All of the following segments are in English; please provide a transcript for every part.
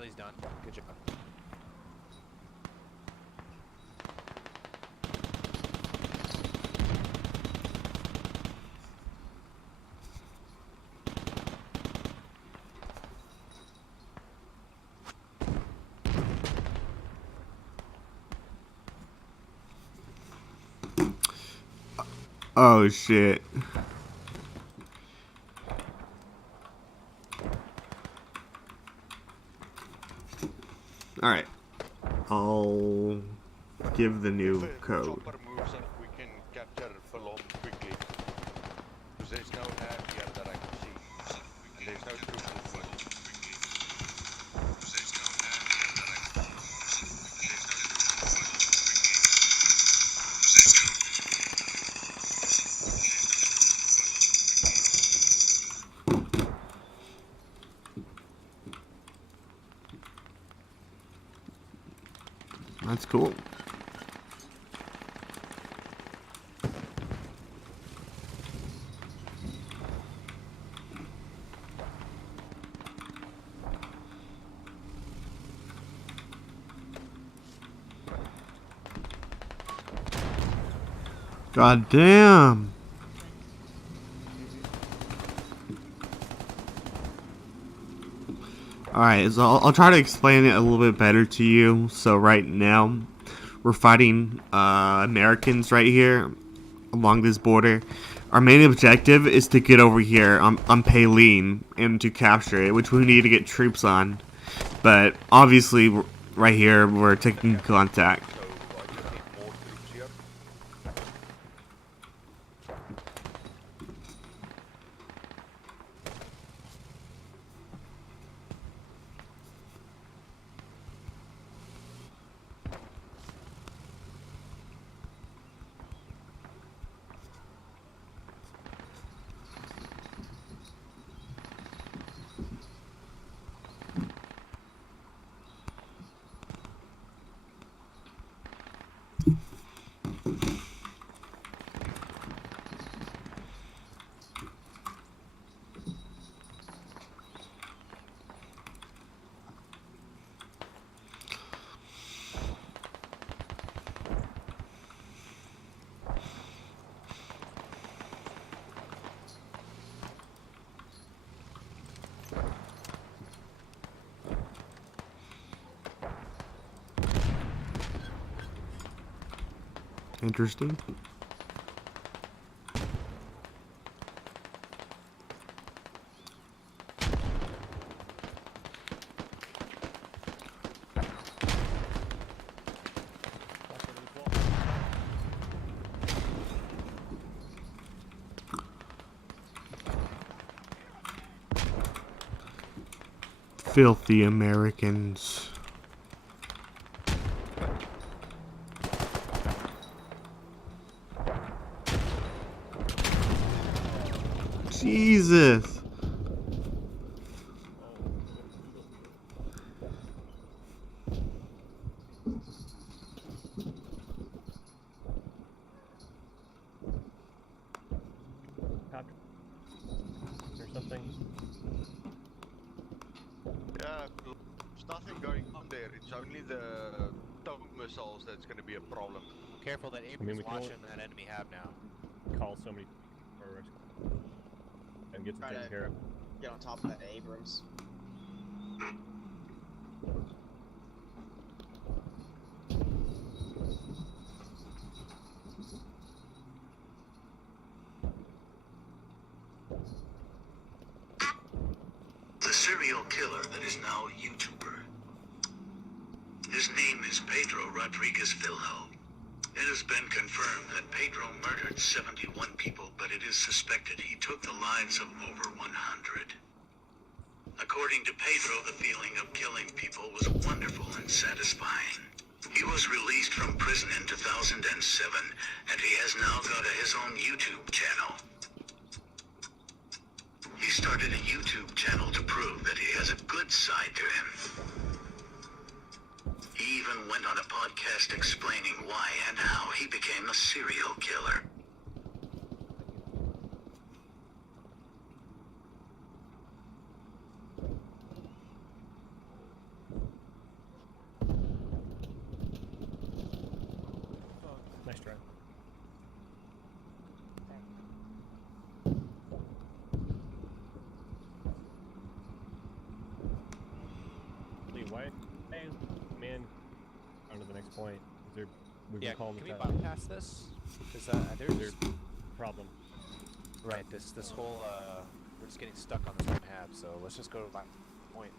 Riley's done. Good job. Oh shit. Alright. I'll give the new code. Chopper moves and we can capture Palom quickly. Because there's no nav here that I can see. And there's no troop movement. That's cool. God damn. Alright, so I'll try to explain it a little bit better to you. So right now, we're fighting Americans right here along this border. Our main objective is to get over here on Payleen and to capture it, which we need to get troops on. But obviously, right here, we're taking contact. So I just need more troops here. Interesting. Filthy Americans. Jesus. Or something. Yeah, there's nothing going on there. It's only the tow missiles that's going to be a problem. Careful that Abrams we can watching that enemy have now. Call so many terrorists and get them Try taken to- care of. Get on top of that Abrams. The serial killer that is now a YouTuber. His name is Pedro Rodriguez Vilho. It has been confirmed that Pedro murdered 71 people, but it is suspected he took the lives of over 100. According to Pedro, the feeling of killing people was wonderful and satisfying. He was released from prison in 2007, and he has now got his own YouTube channel. He started a YouTube channel to prove that he has a good side to him. He even went on a podcast explaining why and how he became a serial killer. Nice try. Lee, why? Hey, man, on to the next point. Is there? We've Yeah, been calling can we the town. bypass this? Because there's There's problem. right this whole we're just getting stuck on this one hab. So let's just go to that point.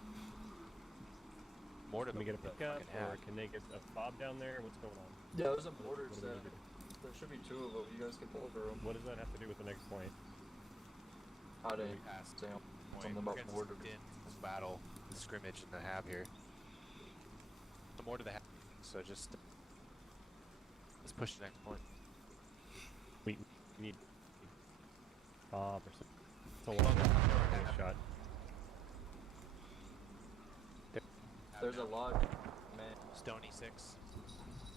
More to Can we get a the pickup, fucking or hab. can they get a fob down there? What's going on? Yeah, there's a mortar What do we set. need to do? There should be 2 of them. You guys can pull over them. What does that have to do with the next point? I didn't We passed say point. something We're about gonna mortar. in this battle, the scrimmage in the hab here. The more to the hab. So just let's push the next point. We need fob or something. It's a long shot. There's a lot, man. Stony 6.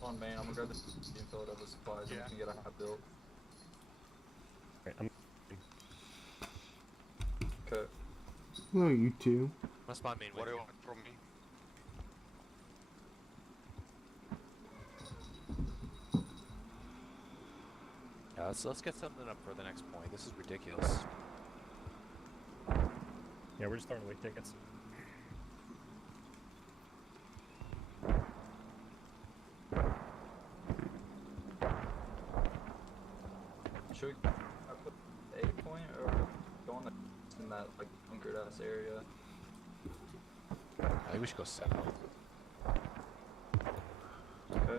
Come on, man. I'm gonna grab this and fill it up with supplies and we can get a hab built. Right, I'm. Okay. Hello, you two. Must my main What do you window. want from me? Yeah, let's get something up for the next point. This is ridiculous. Yeah, we're just throwing away tickets. Should we put the 8 point or go on in that like bunkered ass area? I think we should go south. Okay.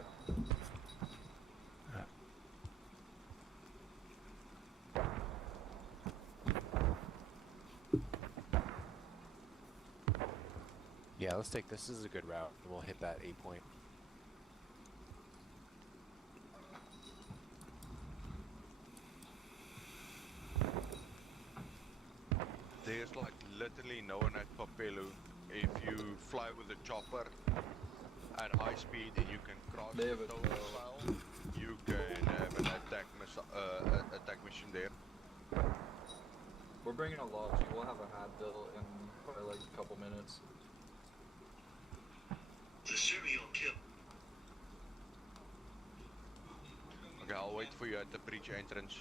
Yeah, let's take this. This is a good route. We'll hit that 8 point. There's like literally no one at Papelu. If you fly with a chopper at high speed and you can cross They the have a tow tow. missile, you can have an attack mission there. We're bringing a lodge. We'll have a hab built in probably like a couple minutes. The serial kill. Okay, I'll wait for you at the breach entrance.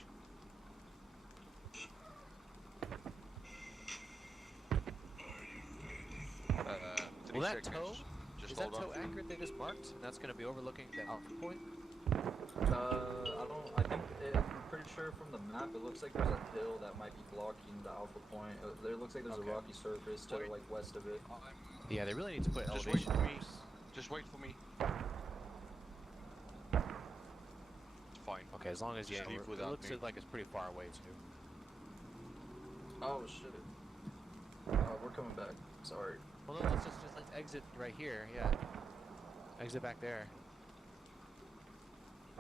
Will 3 that seconds. tow? Just Is that hold on. tow accurate they just marked? And that's going to be overlooking the alpha point? I think, I'm pretty sure from the map it looks like there's a hill that might be blocking the alpha point. There looks like there's Okay. a rocky surface to Wait. like west of it. Yeah, they really need to put Just wait elevation for me. marks. Just wait for me. It's fine. Okay, as long as Just leave it without looks me. like it's pretty far away too. Oh shit. We're coming back. Sorry. Well, no, let's just like exit right here. Yeah, exit back there.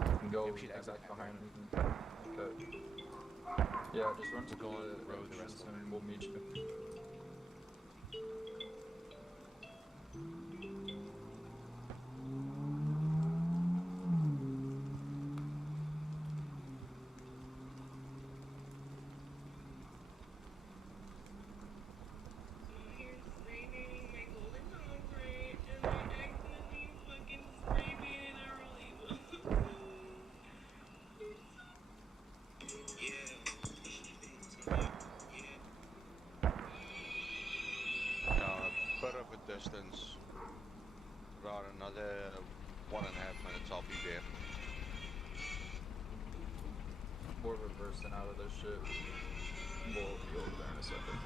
You can go Yeah, we should back exit back behind me. Okay. Yeah, just run to We'll go on the the road the rest entrance of the and we'll meet you. You're spray painting my golden concrete and I accidentally fucking spray painted a relief. Bit of a distance. About another 1.5 minutes, I'll be there. We're reversing out of this shit. We'll be over there in a second.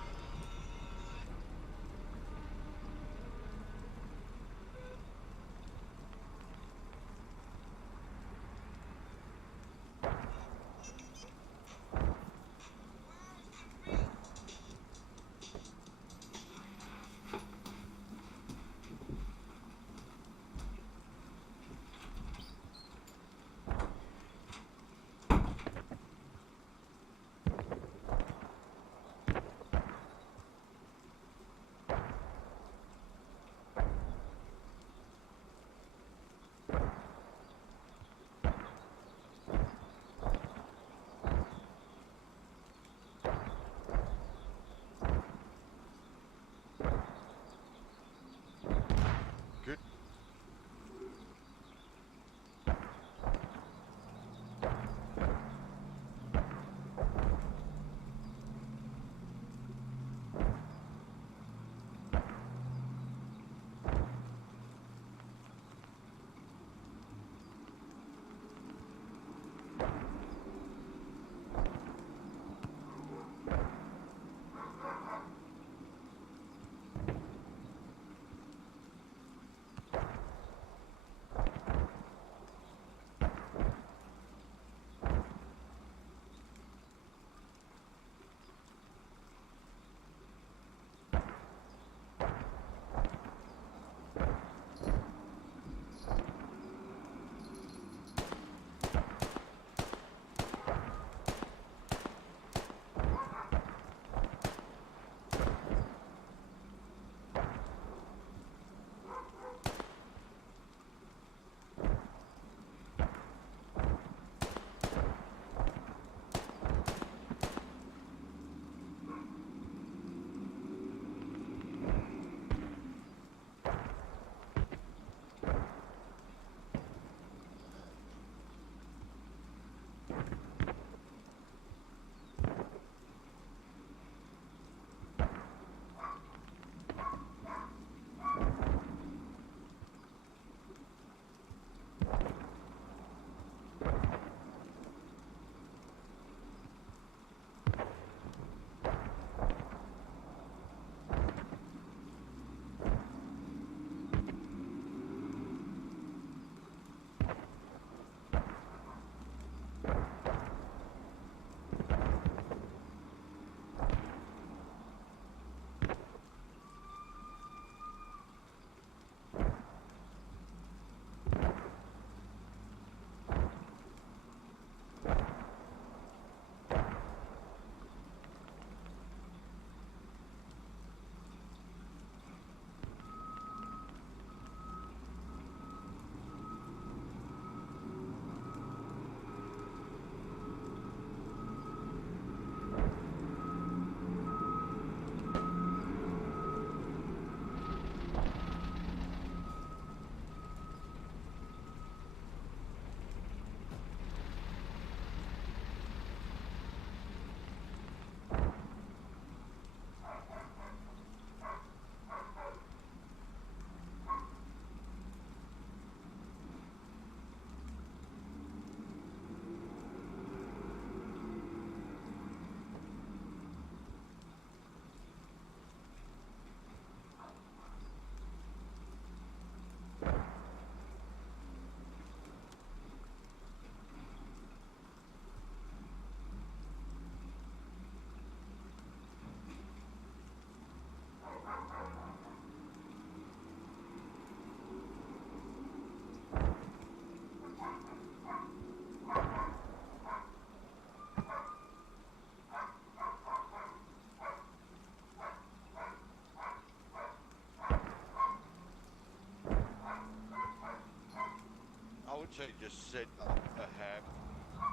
would say just set up a hab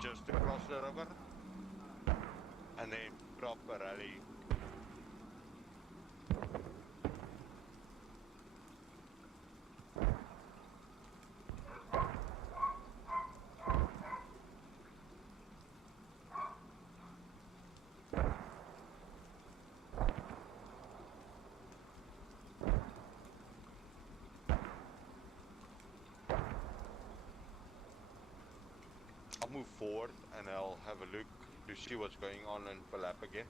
just across the river, and then drop a rally. I'll move forward and I'll have a look to see what's going on and pull up again.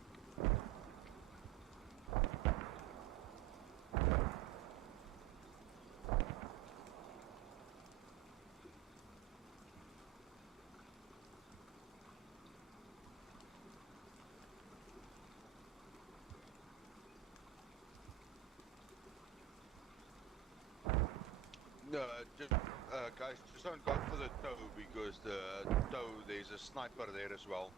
No, guys, just don't go for the toe because the toe, there's a sniper there as well.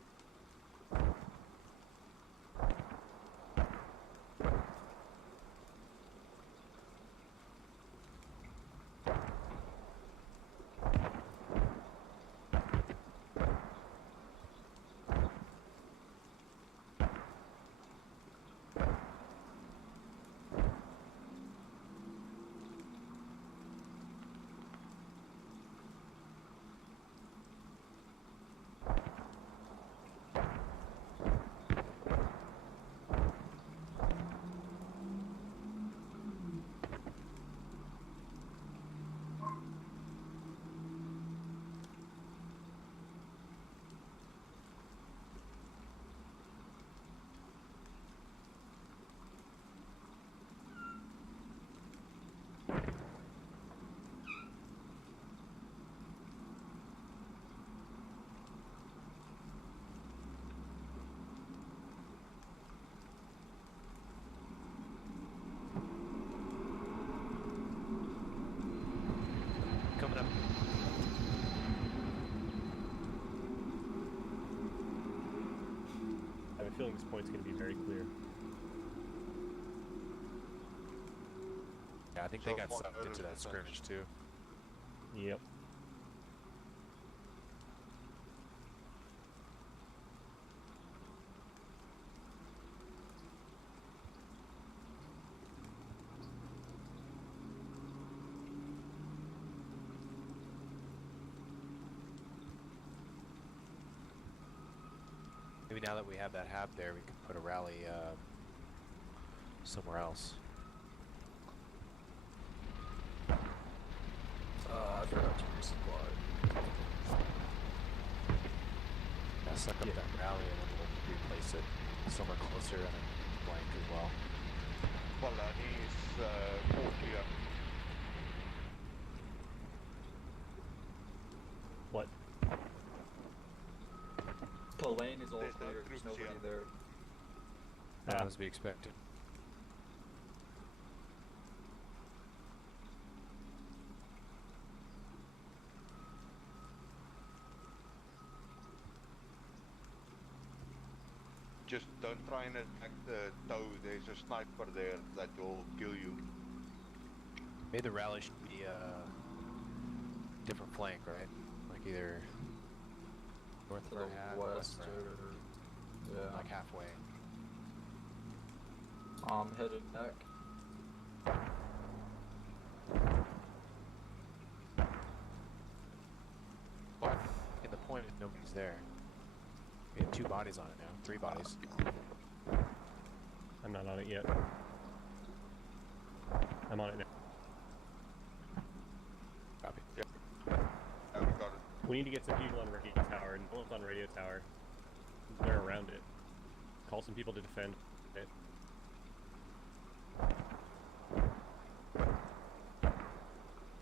Coming up. I have a feeling this point's going to be very clear. Yeah, I think So they got far, sucked into that skirmish too. Yep. Maybe now that we have that hab there, we can put a rally somewhere else. I forgot to resupply. Yeah, suck up that rally and then we'll replace it somewhere closer and then blank as well. Polani is all clear. What? Lane is all There's no clear, there's troops nobody here. there. As we expected. Just don't try and attack the toe, there's a sniper there that will kill you. Maybe the rally should be different flank, right? Like either north To of our the hab, west of our hab, or... Yeah. like halfway. I'm headed back. But in the point is nobody's there. We have 2 bodies on it now, 3 bodies. I'm not on it yet. I'm on it now. Copy. Oh, we got it. We need to get some people on radio tower. No one's on radio tower. They're around it. Call some people to defend it.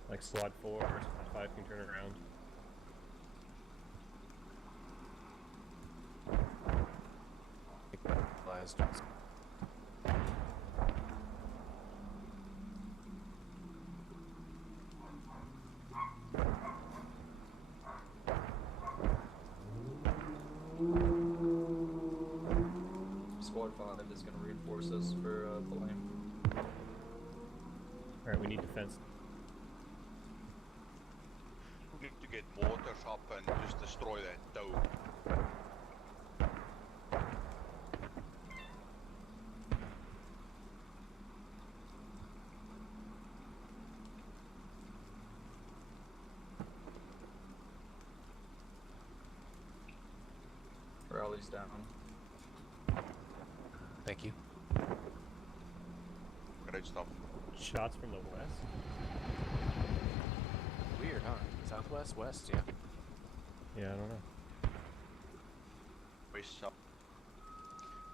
Like SWAT 4 or SWAT 5 can turn around. Realized. Squad 5 is going to reinforce us for Belém. Alright, we need defense. We need to get mortars up and just destroy that tow. Rally's down. Thank you. Great stuff. Shots from the west. Weird, huh? Southwest, west, yeah. Yeah, I don't know. West up.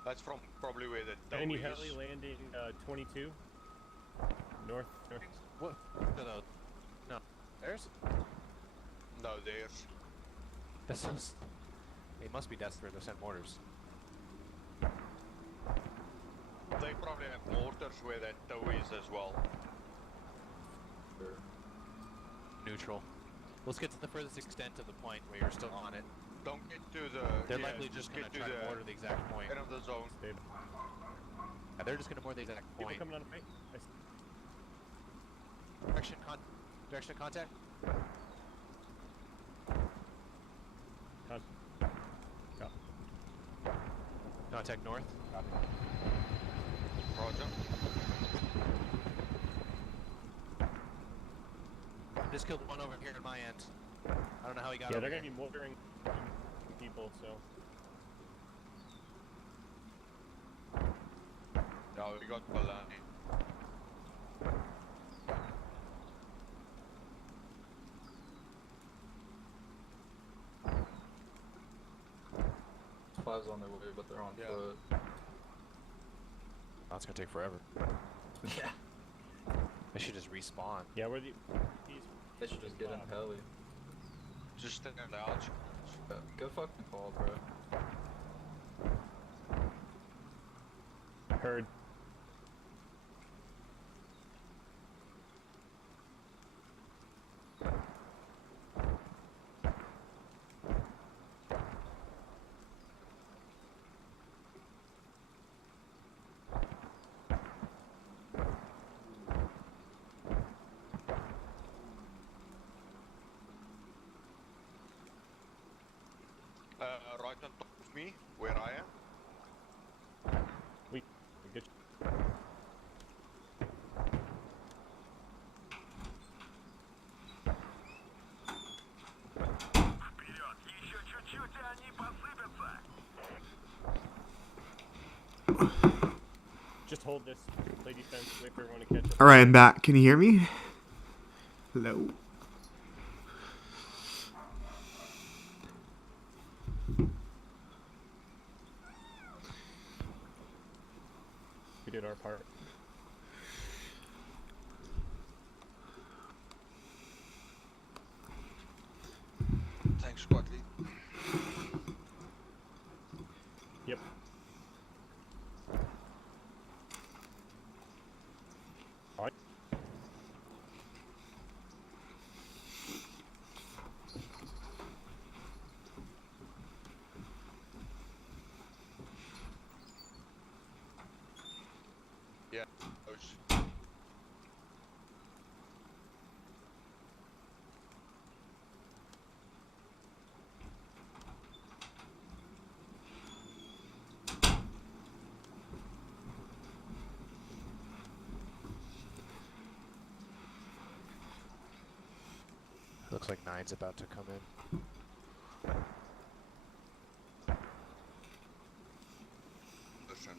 That's from probably where the tow Enemy is. heli landing 22. North. What? No. No. There's? No, there's. That sounds. They must be desperate to send mortars. They probably have mortars where that tow is as well. Sure. Neutral. Let's get to the furthest extent of the point where you're still on it. Don't get to the. They're yeah, likely just gonna get try to to the mortar the exact point. end of the zone. Stable. Yeah, they're just gonna mortar the exact People point. coming on right. I see. Direction of contact? Contact north. Roger. Just killed one over here on my end. I don't know how he got Yeah, over they're here. gonna be mortaring people, so. No, we got Balani. Five's on their way, but they're on Yeah. foot. That's gonna take forever. Yeah. They should just respawn. Yeah, where the. They should just get in heli. Just stand out. Go fucking call, bro. Heard. Right on top of me, where I am. We get. Just hold this. Play defense. Wait for everyone to catch up. All right, I'm back. Can you hear me? Hello. We did our part. Thanks, squad lead. Yep. Alright. Yeah. Those. Looks like 9's about to come in. Listen.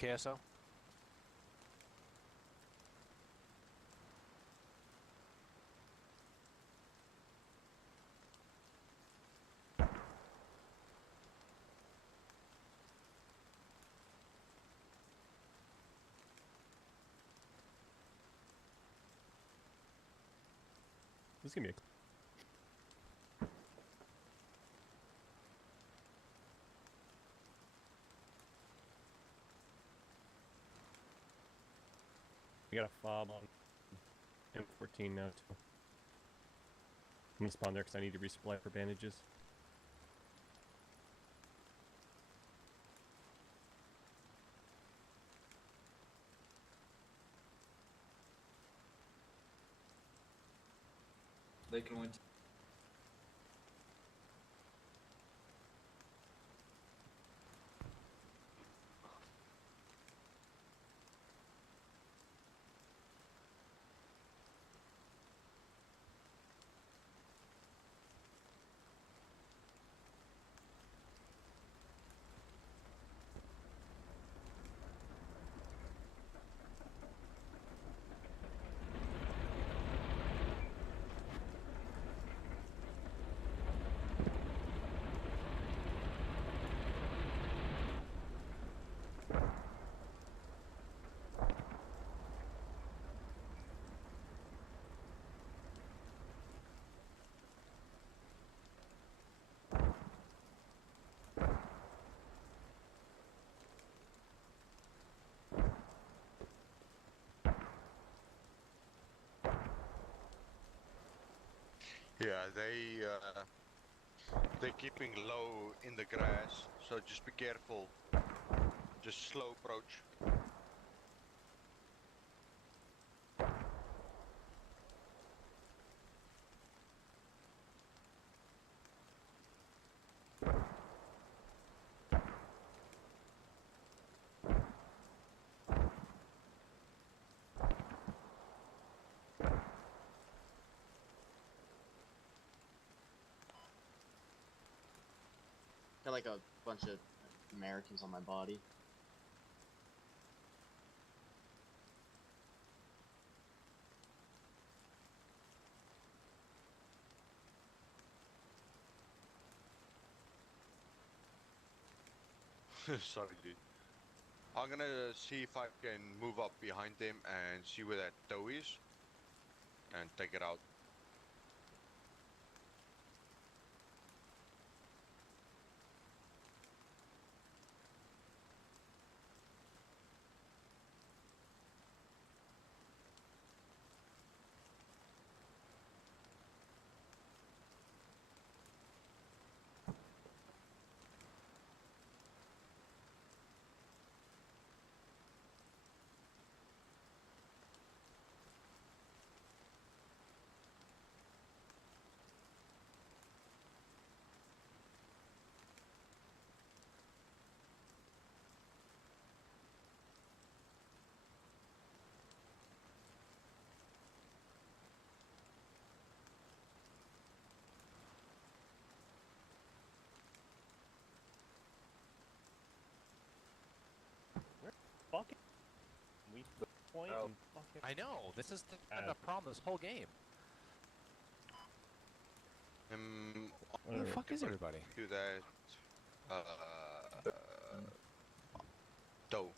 KSO? This is gonna be We got a fob on M14 now too. I'm gonna spawn there because I need to resupply for bandages. They can win. Yeah, they're keeping low in the grass, so just be careful. Just slow approach. Got like a bunch of Americans on my body. Sorry, dude. I'm gonna see if I can move up behind them and see where that toe is, and take it out. Fucking we point Oh. and fucking. I know. This is the Ah. problem this whole game. Where the fuck is everybody? To that toe.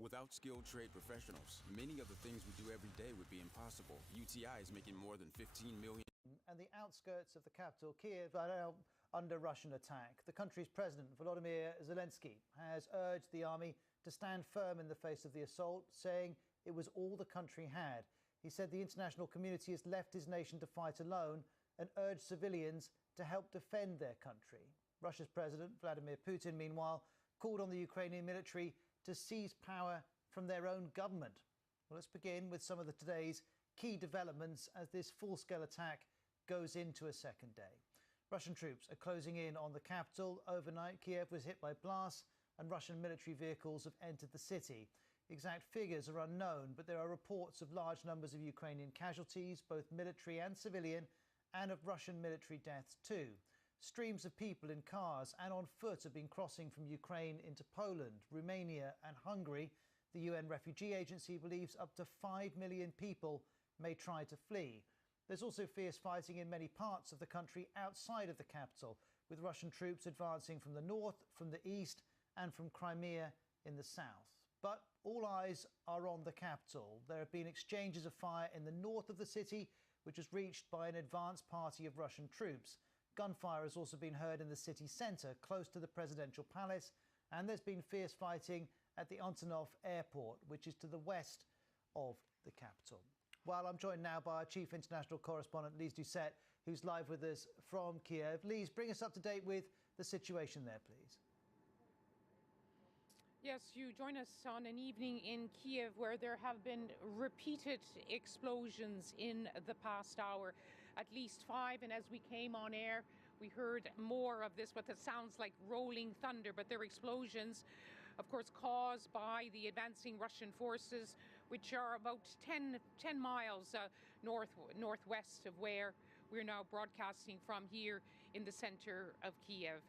Without skilled trade professionals, many of the things we do every day would be impossible. UTI is making more than 15 million. And the outskirts of the capital, Kiev, are now under Russian attack. The country's president, Volodymyr Zelensky, has urged the army to stand firm in the face of the assault, saying it was all the country had. He said the international community has left his nation to fight alone and urged civilians to help defend their country. Russia's President, Vladimir Putin, meanwhile, called on the Ukrainian military to seize power from their own government. Well, let's begin with some of today's key developments as this full-scale attack goes into a second day. Russian troops are closing in on the capital. Overnight, Kiev was hit by blasts and Russian military vehicles have entered the city. Exact figures are unknown, but there are reports of large numbers of Ukrainian casualties, both military and civilian, and of Russian military deaths too. Streams of people in cars and on foot have been crossing from Ukraine into Poland, Romania and Hungary. The UN Refugee Agency believes up to 5 million people may try to flee. There's also fierce fighting in many parts of the country outside of the capital, with Russian troops advancing from the north, from the east and from Crimea in the south. But all eyes are on the capital. There have been exchanges of fire in the north of the city, which was reached by an advance party of Russian troops. Gunfire has also been heard in the city centre, close to the presidential palace, and there's been fierce fighting at the Antonov airport, which is to the west of the capital. Well, I'm joined now by our chief international correspondent, Lise Doucet, who's live with us from Kiev. Lise, bring us up to date with the situation there, please. Yes, you join us on an evening in Kiev where there have been repeated explosions in the past hour, at least 5. And as we came on air, we heard more of this, what that sounds like rolling thunder, but they're explosions, of course, caused by the advancing Russian forces, which are about 10 miles northwest of where we're now broadcasting from here in the center of Kiev.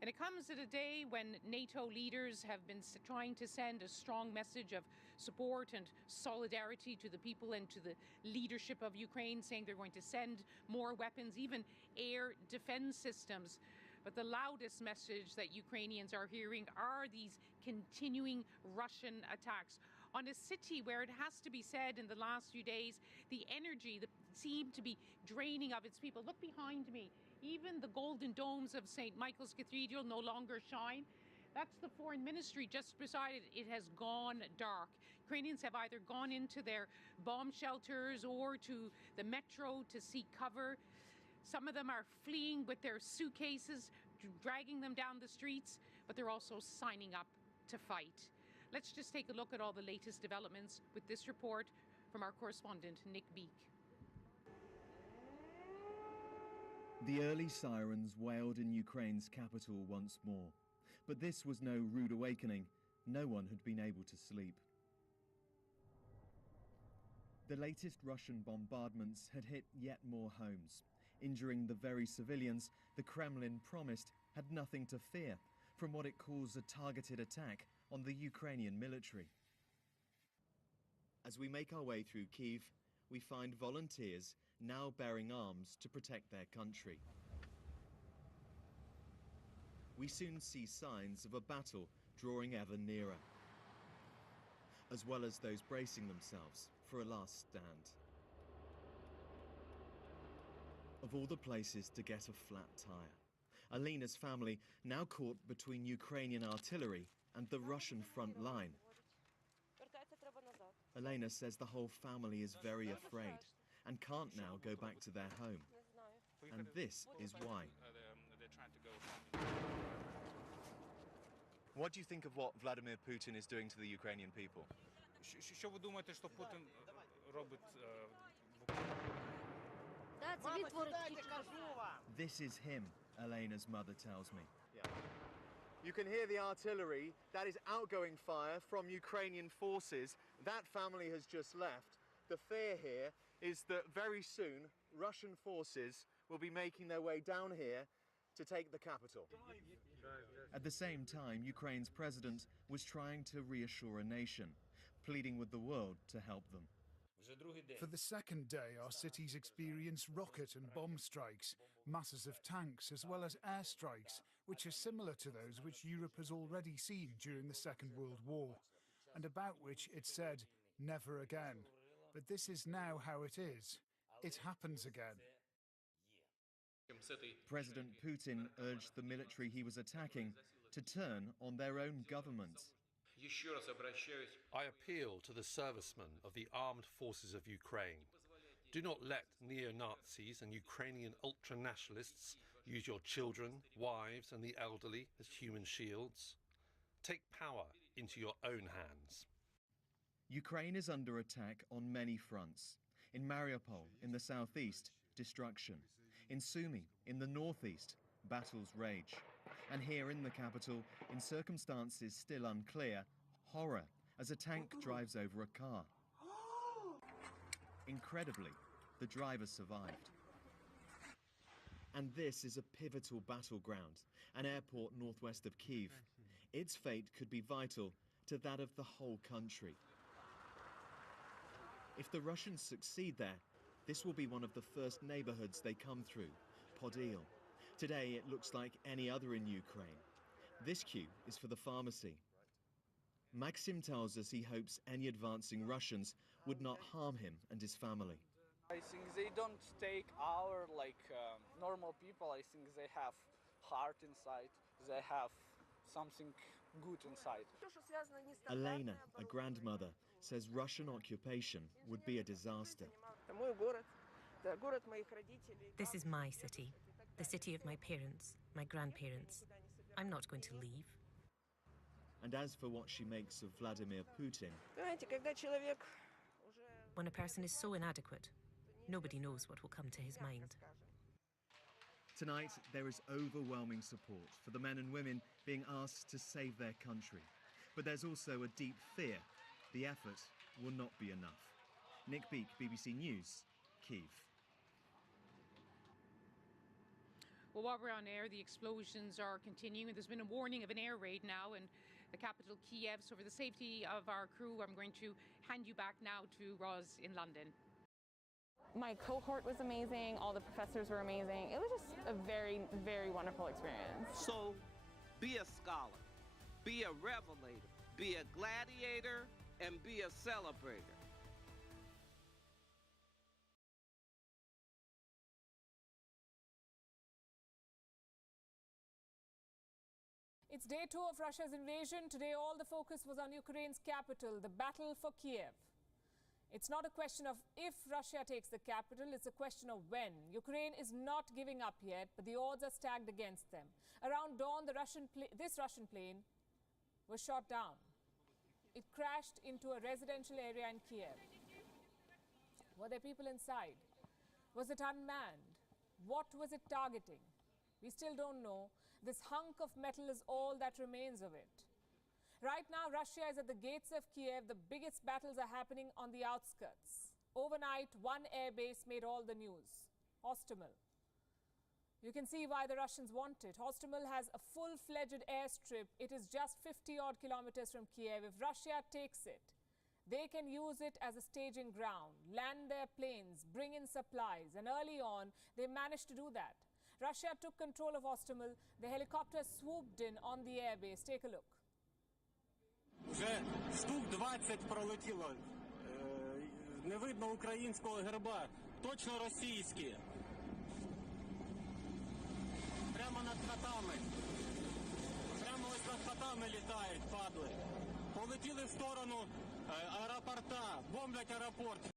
And it comes at a day when NATO leaders have been trying to send a strong message of support and solidarity to the people and to the leadership of Ukraine, saying they're going to send more weapons, even air defense systems. But the loudest message that Ukrainians are hearing are these continuing Russian attacks on a city where, it has to be said, in the last few days, the energy that seemed to be draining of its people. Look behind me. Even the golden domes of St. Michael's Cathedral no longer shine. That's the foreign ministry just beside it. It has gone dark. Ukrainians have either gone into their bomb shelters or to the metro to seek cover. Some of them are fleeing with their suitcases, dragging them down the streets, but they're also signing up to fight. Let's just take a look at all the latest developments with this report from our correspondent, Nick Beake. The early sirens wailed in Ukraine's capital once more. But this was no rude awakening. No one had been able to sleep. The latest Russian bombardments had hit yet more homes. Injuring the very civilians the Kremlin promised had nothing to fear from what it calls a targeted attack on the Ukrainian military. As we make our way through Kyiv, we find volunteers now bearing arms to protect their country. We soon see signs of a battle drawing ever nearer, as well as those bracing themselves for a last stand. Of all the places to get a flat tire, Alina's family now caught between Ukrainian artillery and the Russian front line. Elena says the whole family is very afraid and can't now go back to their home. And this is why. What do you think of what Vladimir Putin is doing to the Ukrainian people? Що ви думаєте, що Путін робить? This is him, Elena's mother tells me. You can hear the artillery. That is outgoing fire from Ukrainian forces. That family has just left. The fear here is that very soon Russian forces will be making their way down here to take the capital. At the same time, Ukraine's president was trying to reassure a nation, pleading with the world to help them. For the second day, our cities experience rocket and bomb strikes, masses of tanks, as well as airstrikes, which are similar to those which Europe has already seen during the Second World War. and about which it said, never again. But this is now how it is. It happens again. President Putin urged the military he was attacking to turn on their own government. I appeal to the servicemen of the armed forces of Ukraine. Do not let neo-Nazis and Ukrainian ultra-nationalists use your children, wives and the elderly as human shields. Take power into your own hands. Ukraine is under attack on many fronts. In Mariupol, in the southeast, destruction. In Sumy, in the northeast, battles rage. And here in the capital, in circumstances still unclear, horror as a tank drives over a car. Incredibly, the driver survived. And this is a pivotal battleground, an airport northwest of Kyiv. Its fate could be vital to that of the whole country. If the Russians succeed there, this will be one of the first neighborhoods they come through, Podil. Today it looks like any other in Ukraine. This queue is for the pharmacy. Maxim tells us he hopes any advancing Russians would not harm him and his family. I think they don't take our normal people. I think they have heart inside. They have something good inside. Elena, a grandmother, says Russian occupation would be a disaster. This is my city, the city of my parents, my grandparents. I'm not going to leave. And as for what she makes of Vladimir Putin, when a person is so inadequate, nobody knows what will come to his mind. tonight there is overwhelming support for the men and women being asked to save their country. But there's also a deep fear the effort will not be enough. Nick Beak, BBC News, Kyiv. Well, while we're on air, the explosions are continuing. There's been a warning of an air raid now in the capital, Kiev. So for the safety of our crew, I'm going to hand you back now to Roz in London. My cohort was amazing. All the professors were amazing. It was just a very, very wonderful experience. So be a scholar, be a revelator, be a gladiator, and be a celebrator. It's day 2 of Russia's invasion. Today, all the focus was on Ukraine's capital, the battle for Kiev. It's not a question of if Russia takes the capital, it's a question of when. Ukraine is not giving up yet, but the odds are stacked against them. Around dawn, this Russian plane was shot down. It crashed into a residential area in Kiev. Were there people inside? Was it unmanned? What was it targeting? We still don't know. This hunk of metal is all that remains of it. Right now, Russia is at the gates of Kiev. The biggest battles are happening on the outskirts. Overnight, one airbase made all the news, Hostomel. You can see why the Russians want it. Hostomel has a full-fledged airstrip. It is just 50-odd kilometers from Kiev. If Russia takes it, they can use it as a staging ground, land their planes, bring in supplies. And early on, they managed to do that. Russia took control of Hostomel. The helicopter swooped in on the airbase. Take a look. Вже штук 20 пролетіло. Не видно українського герба. Точно російські. Прямо над хатами. Прямо ось над хатами літають, падли. Полетіли в сторону аеропорта. Бомблять аеропорт.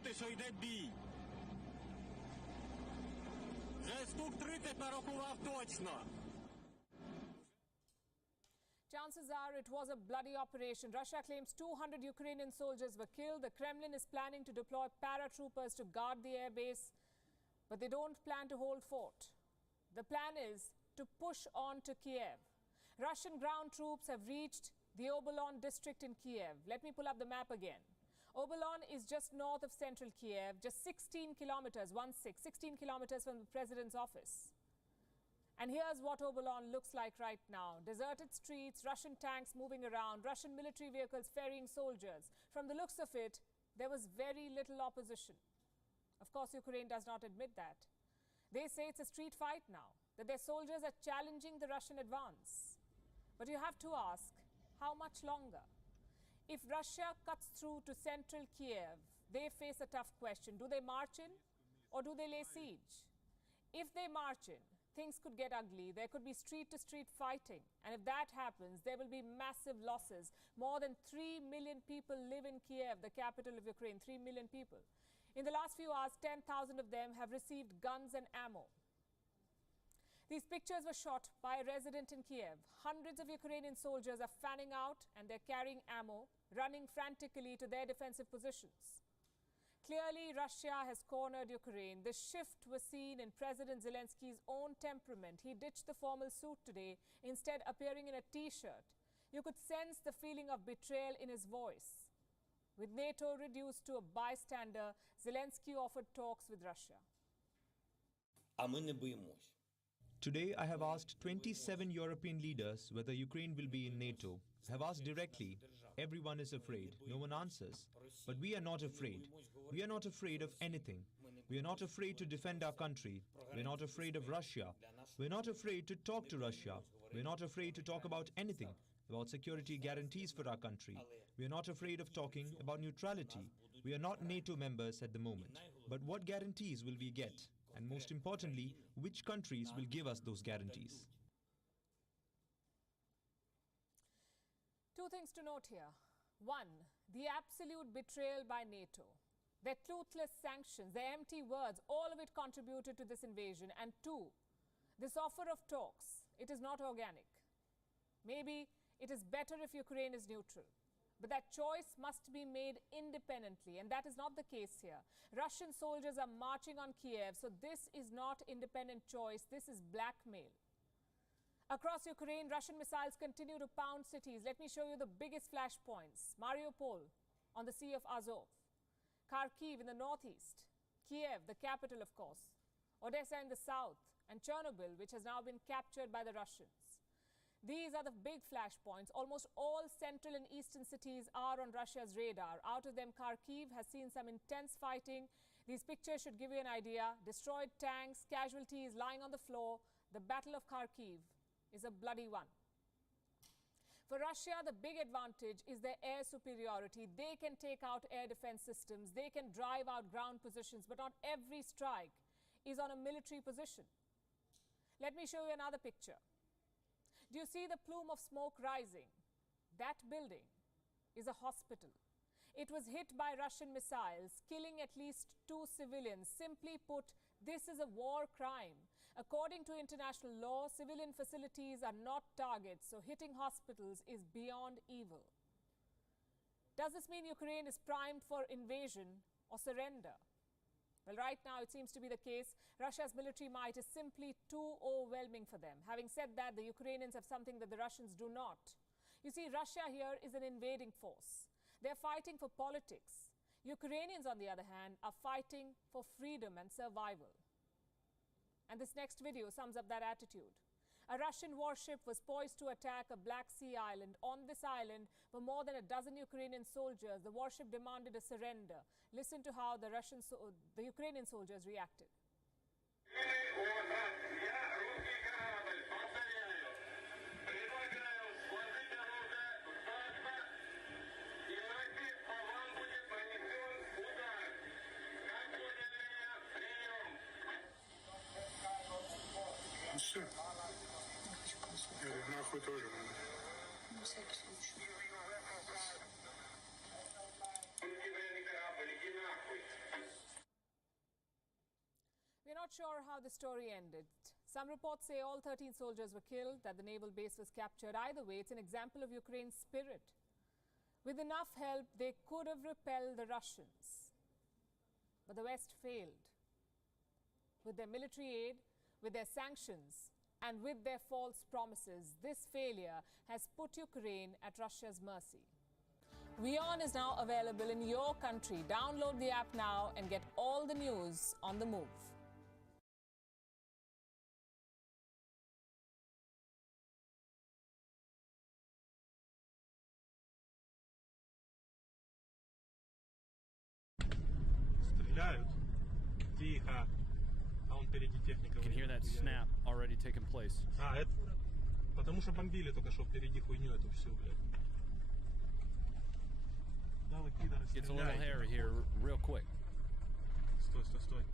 чути, що йде бій. Вже штук 30 нарахував точно. Chances are it was a bloody operation. Russia claims 200 Ukrainian soldiers were killed. The Kremlin is planning to deploy paratroopers to guard the airbase, but they don't plan to hold fort. The plan is to push on to Kiev. Russian ground troops have reached the Obolon district in Kiev. Let me pull up the map again. Obolon is just north of central Kiev, just 16 kilometers, 16 kilometers from the president's office. And here's what Obolon looks like right now. Deserted streets, Russian tanks moving around, Russian military vehicles ferrying soldiers. From the looks of it, there was very little opposition. Of course, Ukraine does not admit that. They say it's a street fight now, that their soldiers are challenging the Russian advance. But you have to ask, how much longer? If Russia cuts through to central Kiev, they face a tough question. Do they march in or do they lay siege? If they march in, things could get ugly. There could be street-to-street fighting. And if that happens, there will be massive losses. More than 3 million people live in Kiev, the capital of Ukraine, 3 million people. In the last few hours, 10,000 of them have received guns and ammo. These pictures were shot by a resident in Kiev. Hundreds of Ukrainian soldiers are fanning out and they're carrying ammo, running frantically to their defensive positions. Clearly, Russia has cornered Ukraine. The shift was seen in President Zelensky's own temperament. He ditched the formal suit today, instead appearing in a t-shirt. You could sense the feeling of betrayal in his voice. With NATO reduced to a bystander, Zelensky offered talks with Russia. А ми не боїмось. Today, I have asked 27 European leaders whether Ukraine will be in NATO. I have asked directly. Everyone is afraid. No one answers. But we are not afraid. We are not afraid of anything. We are not afraid to defend our country. We are not afraid of Russia. We are not afraid to talk to Russia. We are not afraid to talk about anything, about security guarantees for our country. We are not afraid of talking about neutrality. We are not NATO members at the moment. But what guarantees will we get? And most importantly, which countries will give us those guarantees? Two things to note here. One, the absolute betrayal by NATO. Their toothless sanctions, their empty words, all of it contributed to this invasion. And two, this offer of talks, it is not organic. Maybe it is better if Ukraine is neutral. But that choice must be made independently, and that is not the case here. Russian soldiers are marching on Kiev, so this is not independent choice, this is blackmail. Across Ukraine, Russian missiles continue to pound cities. Let me show you the biggest flashpoints. Mariupol on the Sea of Azov, Kharkiv in the northeast, Kiev, the capital of course, Odessa in the south, and Chernobyl, which has now been captured by the Russians. These are the big flashpoints. Almost all central and eastern cities are on Russia's radar. Out of them, Kharkiv has seen some intense fighting. These pictures should give you an idea. Destroyed tanks, casualties lying on the floor. The Battle of Kharkiv is a bloody one. For Russia, the big advantage is their air superiority. They can take out air defense systems. They can drive out ground positions, but not every strike is on a military position. Let me show you another picture. Do you see the plume of smoke rising? That building is a hospital. It was hit by Russian missiles, killing at least 2 civilians. Simply put, this is a war crime. According to international law, civilian facilities are not targets, so hitting hospitals is beyond evil. Does this mean Ukraine is primed for invasion or surrender? Well, right now it seems to be the case. Russia's military might is simply too overwhelming for them. Having said that, the Ukrainians have something that the Russians do not. You see, Russia here is an invading force. They're fighting for politics. Ukrainians, on the other hand, are fighting for freedom and survival. And this next video sums up that attitude. A Russian warship was poised to attack a Black Sea island. On this island were more than a dozen Ukrainian soldiers. The warship demanded a surrender. Listen to how the Ukrainian soldiers reacted. Все. Нахуй тоже надо. На всякий случай. We're not sure how the story ended. Some reports say all 13 soldiers were killed, that the naval base was captured. Either way, it's an example of Ukraine's spirit. With enough help, they could have repelled the Russians. But the West failed. With their military aid, with their sanctions, and with their false promises, this failure has put Ukraine at Russia's mercy. WION is now available in your country. Download the app now and get all the news on the move. Стреляют. Тихо. А он впереди техника. You can hear that snap already taking place. А, это... Потому что бомбили только что впереди хуйню эту всю, блядь. Да вы, пидоры, Gets a little hairy here real quick. Стой, стой, стой.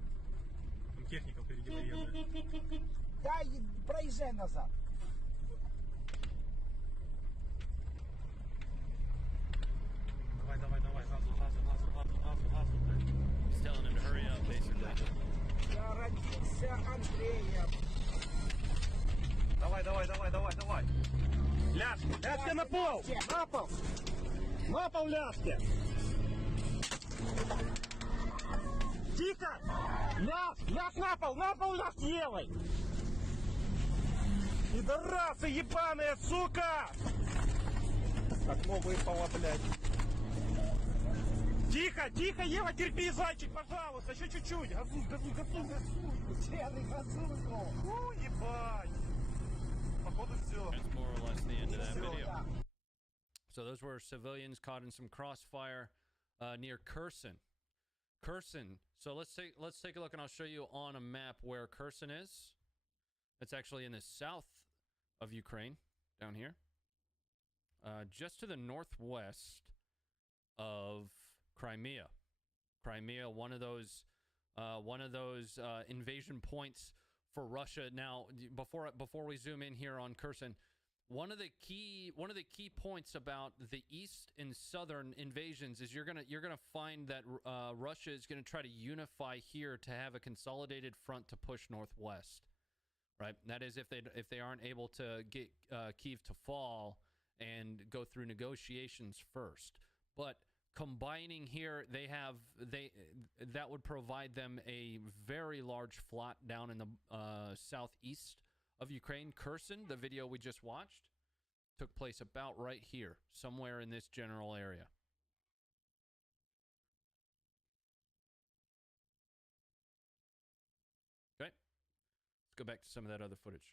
Там техника впереди военная. Дай, проезжай назад. Давай, давай, давай, газу, газу, газу, газу, газу, газу, блядь. He's telling him to hurry up, basically. Я родился Андреем. Давай, давай, давай, давай, давай. Ляжки, ляжки на пол! На пол! На пол ляжки! Тихо! Ляж на пол ляж, делай! Пидорасы ебаные, сука! Окно выпало, блядь. Тихо, тихо, Ева, терпи, зайчик, пожалуйста, еще чуть-чуть. Газуй, газуй, газуй, газуй. Черный газуй. Ебать. Походу все. That's more or less the end of that video. So those were civilians caught in some crossfire near Kherson. Kherson. So let's take a look, and I'll show you on a map where Kherson is. It's actually in the south of Ukraine, down here, just to the northwest of Crimea. Crimea, one of those invasion points for Russia. Now, before we zoom in here on Kherson, one of the key points about the east and southern invasions is you're gonna find that Russia is gonna try to unify here to have a consolidated front to push northwest. Right. That is if they aren't able to get Kyiv to fall and go through negotiations first. But combining here, that would provide them a very large flat down in the southeast of Ukraine. Kherson, the video we just watched, took place about right here, somewhere in this general area. Okay, let's go back to some of that other footage.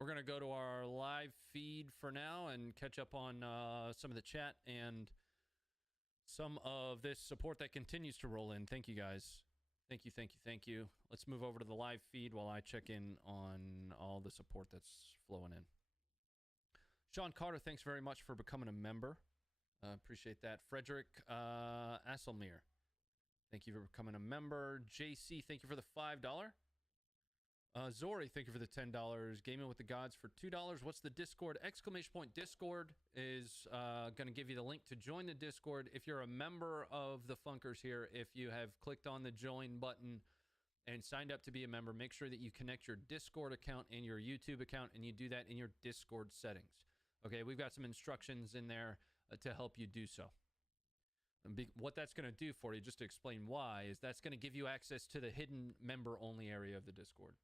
We're going to go to our live feed for now and catch up on some of the chat and some of this support that continues to roll in. Thank you, guys. Thank you, thank you, thank you. Let's move over to the live feed while I check in on all the support that's flowing in. Sean Carter, thanks very much for becoming a member. Appreciate that. Frederick Asselmere, thank you for becoming a member. JC, thank you for the $5. Zori, thank you for the $10. Gaming with the Gods for $2. What's the Discord? ! Discord is going to give you the link to join the Discord. If you're a member of the Funkers here, if you have clicked on the join button and signed up to be a member, make sure that you connect your Discord account and your YouTube account, and you do that in your Discord settings. Okay, we've got some instructions in there to help you do so. And what that's going to do for you, just to explain why, is that's going to give you access to the hidden member-only area of the Discord.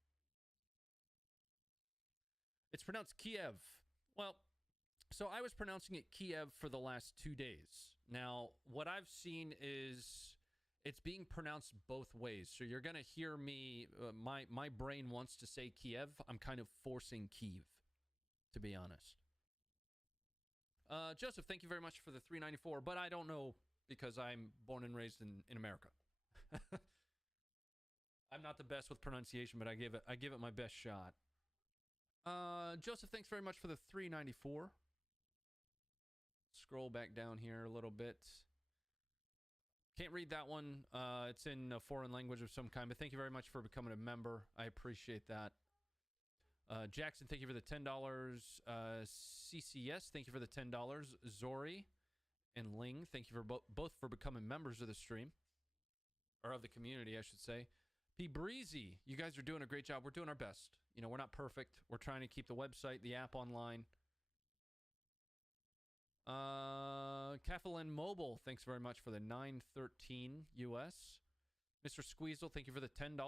It's pronounced Kiev. Well, so I was pronouncing it Kiev for the last 2 days. Now, what I've seen is it's being pronounced both ways. So you're going to hear me, my brain wants to say Kiev. I'm kind of forcing Kyiv, to be honest. Joseph, thank you very much for the $3.94, but I don't know because I'm born and raised in America. I'm not the best with pronunciation, but I give it my best shot. Joseph, thanks very much for the $3.94. Scroll back down here a little bit. Can't read that one. It's in a foreign language of some kind, but thank you very much for becoming a member. I appreciate that. Jackson, thank you for the $10. CCS, thank you for the $10. Zori and Ling, thank you for both for becoming members of the stream. Or of the community, I should say. P. Breezy, you guys are doing a great job. We're doing our best. You know, we're not perfect. We're trying to keep the website, the app online. Kathleen Mobile, thanks very much for the $9.13 US. Mr. Squeezle, thank you for the $10.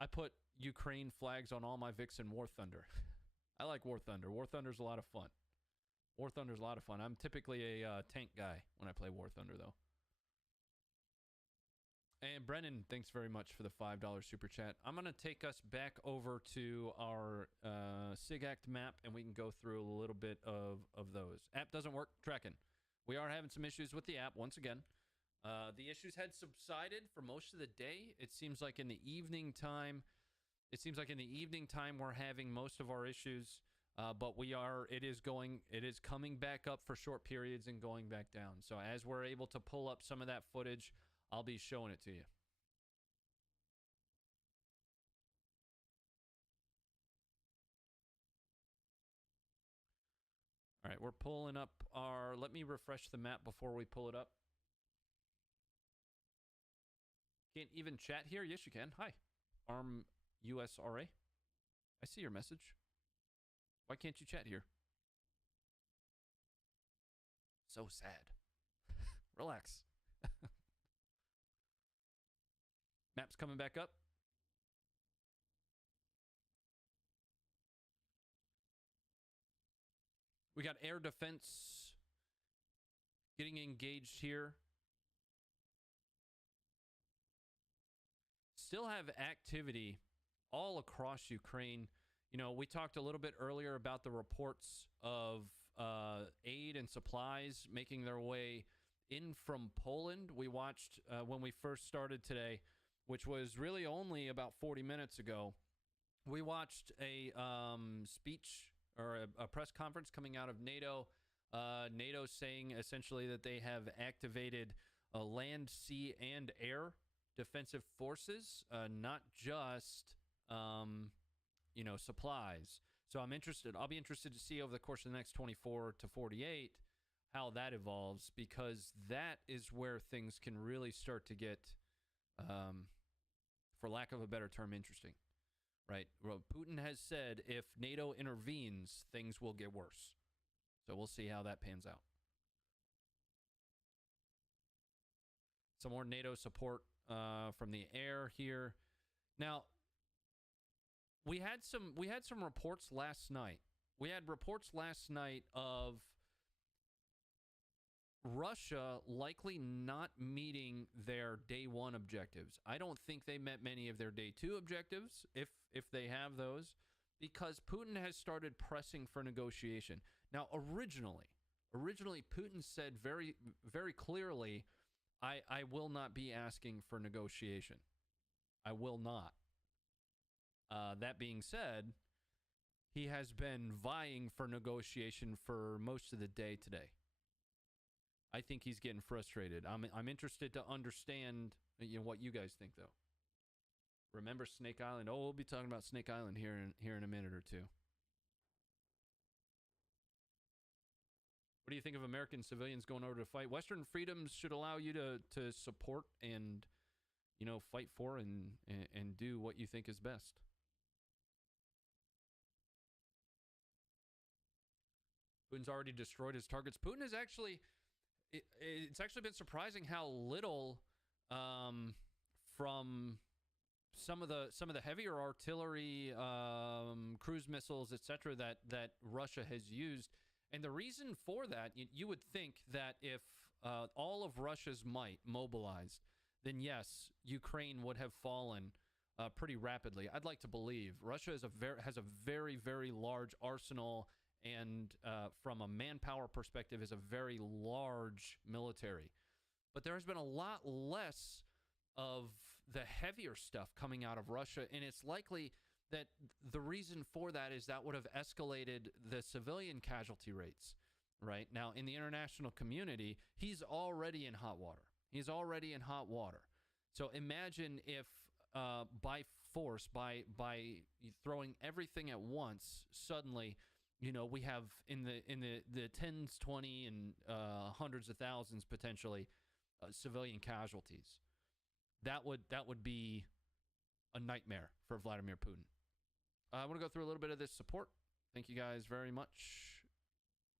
I put Ukraine flags on all my Vixen War Thunder. I like War Thunder. War Thunder's a lot of fun. War Thunder's a lot of fun. I'm typically a tank guy when I play War Thunder, though. And Brennan, thanks very much for the $5 super chat. I'm going to take us back over to our SIGACT map, and we can go through a little bit of those. App doesn't work. Tracking. We are having some issues with the app once again. The issues had subsided for most of the day. It seems like in the evening time, we're having most of our issues. But it is coming back up for short periods and going back down. So as we're able to pull up some of that footage, I'll be showing it to you. All right, we're pulling up our... Let me refresh the map before we pull it up. Can't even chat here? Yes, you can. Hi. ARM USRA. I see your message. Why can't you chat here? So sad. Relax. Map's coming back up. We got air defense getting engaged here. Still have activity all across Ukraine. You know, we talked a little bit earlier about the reports of aid and supplies making their way in from Poland. We watched when we first started today, which was really only about 40 minutes ago. We watched a speech or a press conference coming out of NATO. NATO saying essentially that they have activated land, sea, and air defensive forces, not just supplies. So I'll be interested to see over the course of the next 24 to 48 how that evolves, because that is where things can really start to get, for lack of a better term, interesting, right? Well, Putin has said if NATO intervenes, things will get worse. So we'll see how that pans out. Some more NATO support from the air here. Now, we had some reports last night. We had reports last night of Russia likely not meeting their day one objectives. I don't think they met many of their day two objectives, if they have those, because Putin has started pressing for negotiation. Now, originally Putin said very, very clearly, I will not be asking for negotiation. I will not. That being said, he has been vying for negotiation for most of the day today. I think he's getting frustrated. I'm interested to understand what you guys think, though. Remember Snake Island? Oh, we'll be talking about Snake Island here in a minute or two. What do you think of American civilians going over to fight? Western freedoms should allow you to support and, fight for and do what you think is best. Putin's already destroyed his targets. Putin is actually... It's actually been surprising how little from some of the heavier artillery, cruise missiles, etc., that Russia has used. And the reason for that, you would think that if all of Russia's might mobilized, then yes, Ukraine would have fallen pretty rapidly. I'd like to believe Russia has a very, very large arsenal. And from a manpower perspective, is a very large military. But there has been a lot less of the heavier stuff coming out of Russia, and it's likely that the reason for that is that would have escalated the civilian casualty rates, right? Now, in the international community, he's already in hot water. He's already in hot water. So imagine if by force, by throwing everything at once, suddenly, you know, we have in the tens, 20, and hundreds of thousands potentially civilian casualties. That would be a nightmare for Vladimir Putin. I want to go through a little bit of this support. Thank you guys very much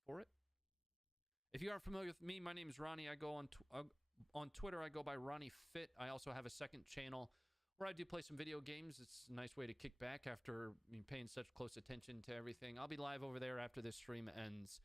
for it. If you aren't familiar with me, my name is Ronnie. I go on Twitter. I go by Ronnie Fit. I also have a second channel where I do play some video games. It's a nice way to kick back after paying such close attention to everything. I'll be live over there after this stream ends.